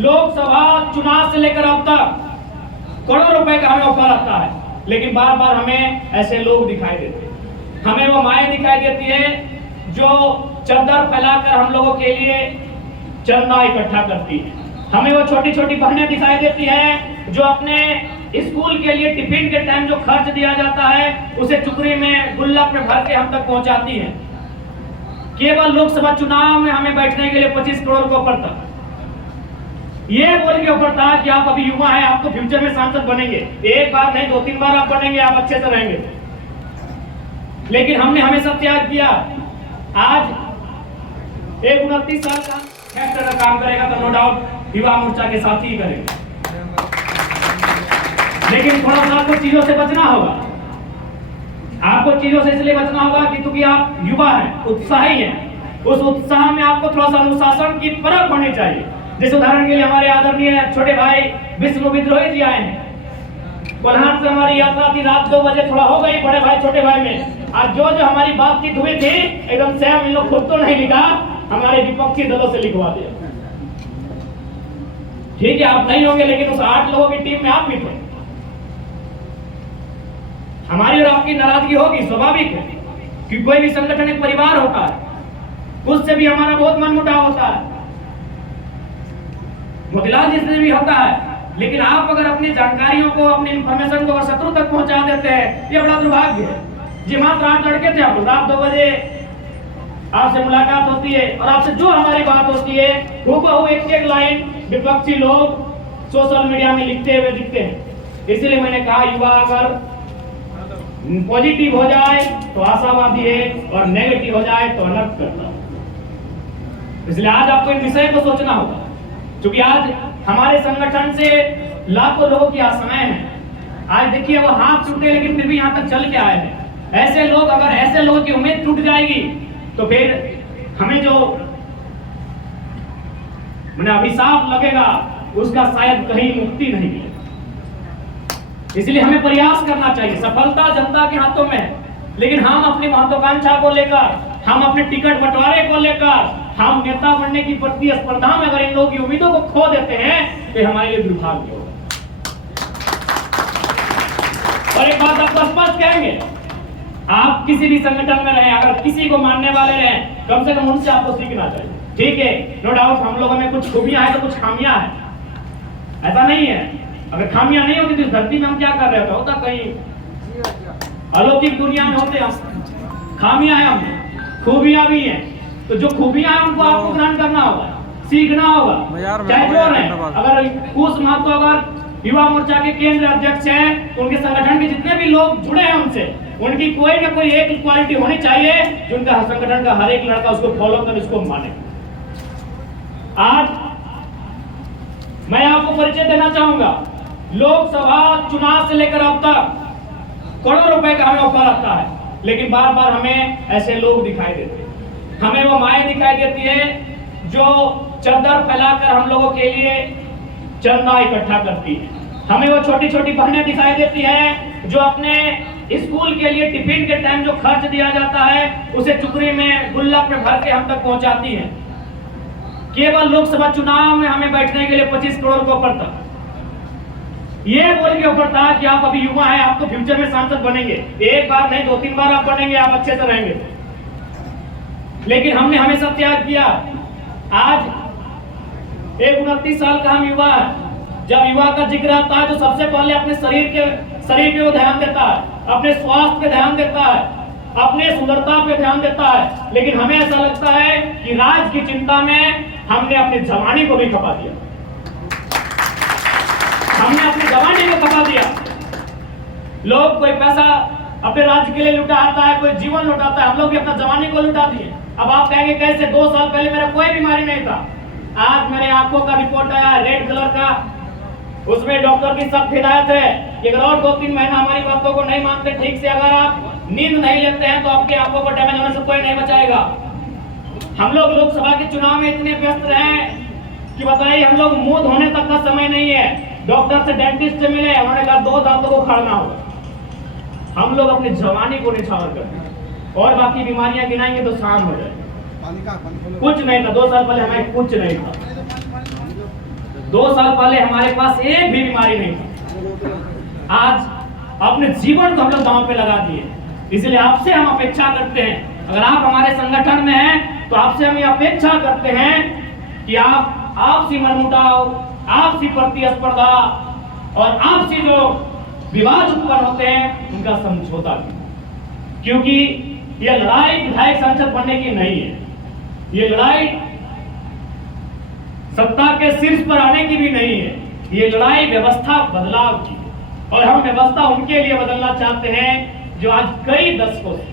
लोकसभा चुनाव से लेकर अब तक करोड़ों रुपए का हमें ऑफर आता है, लेकिन बार बार हमें ऐसे लोग दिखाई देते हैं। हमें वो माएँ दिखाई देती है जो चद्दर फैलाकर हम लोगों के लिए चंदा इकट्ठा करती है। हमें वो छोटी छोटी बहनें दिखाई देती हैं जो अपने स्कूल के लिए टिफिन के टाइम जो खर्च दिया जाता है उसे चुकरी में गुल्लक में भर के हम तक पहुंचाती है। केवल लोकसभा चुनाव में हमें बैठने के लिए 25 करोड़ का ऑफर था। ये बोल के ऑफर था कि आप अभी युवा हैं, आप तो फ्यूचर में सांसद बनेंगे, एक बार नहीं 2-3 बार आप बनेंगे, आप अच्छे से रहेंगे। लेकिन हमने हमेशा त्याग किया। आज एक 29 साल का फैक्टर का काम करेगा तो नो डाउट युवा मोर्चा के साथ ही करेंगे, लेकिन थोड़ा सा आपको चीजों से बचना होगा। आपको चीजों से इसलिए बचना होगा कि क्योंकि आप युवा हैं, उत्साही हैं। उस उत्साह में आपको थोड़ा सा अनुशासन की परख होनी चाहिए। जिस उदाहरण के लिए हमारे आदरणीय छोटे भाई विष्णु विद्रोही जी आए हैं। कोल्हान से हमारी यात्रा थी, रात 2 बजे थोड़ा हो गई बड़े भाई छोटे भाई में। आज जो हमारी बातचीत हुई थी एकदम सेम, इन लोग खुद तो नहीं लिखा, हमारे विपक्षी दलों से लिखवा दिया। ठीक है, आप नहीं होंगे, लेकिन उस 8 लोगों की टीम में आप भी थे। हमारी और आपकी नाराजगी होगी, स्वाभाविक है, कि कोई भी संगठन एक परिवार होता है, उससे भी हमारा बहुत मनमुटाव होता है, मोतीलाल जी से भी होता है। लेकिन आप अगर अपनी जानकारियों को, अपनी इंफॉर्मेशन को शत्रु तक पहुंचा देते हैं, ये बड़ा दुर्भाग्य है। जी मात्र 8 लड़के थे, आप रात 2 बजे आपसे मुलाकात होती है और आपसे जो हमारी बात होती है हूबहू एक लाइन विपक्षी लोग सोशल मीडिया में लिखते हुए दिखते हैं। इसलिए मैंने कहा युवा अगर पॉजिटिव हो जाए तो आशावादी है और नेगेटिव हो जाए तो अनर्थ करता है। इसलिए आज आपको इन विषय को सोचना होगा, क्योंकि आज हमारे संगठन से लाखों लोगों की आशाएं हैं। आज देखिए वो हाथ छूटे लेकिन फिर भी यहाँ तक चल के आए हैं। ऐसे लोग, अगर ऐसे लोगों की उम्मीद टूट जाएगी तो फिर हमें जो अभिशाप लगेगा उसका शायद कहीं मुक्ति नहीं मिलेगी। इसलिए हमें प्रयास करना चाहिए। सफलता जनता के हाथों में है, लेकिन हम अपनी महत्वाकांक्षा को लेकर, हम अपने टिकट बंटवारे को लेकर, हम नेता बनने की प्रतिस्पर्धा में अगर इन लोगों की उम्मीदों को खो देते हैं तो हमारे लिए दुर्भाग्य होगा। और एक बात आपको स्पष्ट कहेंगे, आप किसी भी संगठन में रहे, अगर किसी को मानने वाले रहे, कम से कम उनसे आपको सीखना चाहिए। ठीक है, नो डाउट हम लोगों में कुछ खूबियां हैं तो कुछ खामियां हैं, ऐसा नहीं है। अगर खामियां नहीं होती तो इस धरती में हम क्या कर रहे होता कहीं अलौकिक दुनिया में होते हम। खामियां हैं, हम खूबियां भी हैं, तो जो खूबियां हैं उनको आपको ग्रहण करना होगा, सीखना होगा। चाहे जो रहे, अगर कुछ महत्व अगर युवा मोर्चा के केंद्र अध्यक्ष हैं, उनके संगठन के जितने भी लोग जुड़े हैं उनसे, उनकी कोई ना कोई एक क्वालिटी होनी चाहिए जो उनका संगठन का हर एक लड़का उसको फॉलो कर, उसको माने। आज मैं आपको परिचय देना चाहूंगा, लोकसभा चुनाव से लेकर अब तक करोड़ों रुपए का हमें ऑफर आता है, लेकिन बार बार हमें ऐसे लोग दिखाई देते हैं। हमें वो माएँ दिखाई देती है जो चद्दर फैलाकर हम लोगों के लिए चंदा इकट्ठा करती है। हमें वो छोटी छोटी बहनें दिखाई देती हैं जो अपने स्कूल के लिए टिफिन के टाइम जो खर्च दिया जाता है उसे चुकरी में गुल्लक में भर के हम तक पहुंचाती हैं। केवल लोकसभा चुनाव में हमें बैठने के लिए 25 करोड़ का ऑफर था। ये बोल के ऑफर था कि आप अभी युवा हैं, आप तो फ्यूचर में सांसद बनेंगे, एक बार नहीं 2-3 बार आप बनेंगे, आप अच्छे से रहेंगे। लेकिन हमने हमेशा त्याग किया। आज एक 29 साल का हम युवा है। जब युवा का जिक्र आता है तो सबसे पहले अपने शरीर पे वो ध्यान देता है, अपने स्वास्थ्य पे ध्यान देता है, अपने सुंदरता पे ध्यान देता है। लेकिन हमें ऐसा लगता है कि राज की चिंता में हमने अपनी जवानी को भी खपा दिया, हमने अपनी जवानी को खपा दिया। लोग कोई पैसा अपने राज्य के लिए लुटाता है, कोई जीवन लुटाता है, हम लोग भी अपना जवानी को लुटा दिए। अब आप कहेंगे कैसे? 2 साल पहले मेरा कोई बीमारी नहीं था, आज मेरे आंखों का रिपोर्ट आया रेड कलर का, उसमें डॉक्टर की सख्त हिदायत है कि अगर और 2-3 महीना हमारी बातों को नहीं मानते, ठीक से अगर आप नींद नहीं लेते हैं तो आपकी आंखों को डैमेज होने से कोई नहीं बचाएगा। हम लोग लोकसभा के चुनाव में इतने व्यस्त रहे कि बताइए, हम लोग मुंह धोने तक का समय नहीं है। डॉक्टर से, डेंटिस्ट से मिले, उन्होंने कहा 2 दांतों को उखाड़ना होगा। हम लोग अपनी जवानी को निछावर करते हैं और बाकी बीमारियां गिनाएंगे तो शाम हो जाए। कुछ नहीं था 2 साल पहले, हमें कुछ नहीं था। 2 साल पहले हमारे पास एक भी बीमारी नहीं था। आज अपने जीवन को हम लोग दांव पे लगा दिए। इसलिए आपसे हम अपेक्षा करते हैं, अगर आप हमारे संगठन में हैं तो आपसे हम ये अपेक्षा करते हैं कि आप आपसी मनमुटाव, आपसी प्रतिस्पर्धा और आपसी जो विवाद उत्पन्न होते हैं उनका समझौता कीजिए। क्योंकि ये लड़ाई विधायक संसद बनने की नहीं है, ये लड़ाई सत्ता के शीर्ष पर आने की भी नहीं है, ये लड़ाई व्यवस्था बदलाव की है। और हम व्यवस्था उनके लिए बदलना चाहते हैं जो आज कई दशकों से,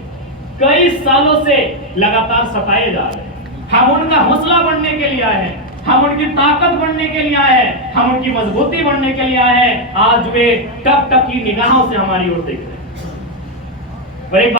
कई सालों से लगातार सताए जा रहे हैं। हम उनका हौसला बढ़ने के लिए आए हैं, हम उनकी ताकत बढ़ने के लिए आए हैं, हम उनकी मजबूती बढ़ने के लिए आए हैं। आज वे टक टक की निगाहों से हमारी ओर देख रहे हैं। और एक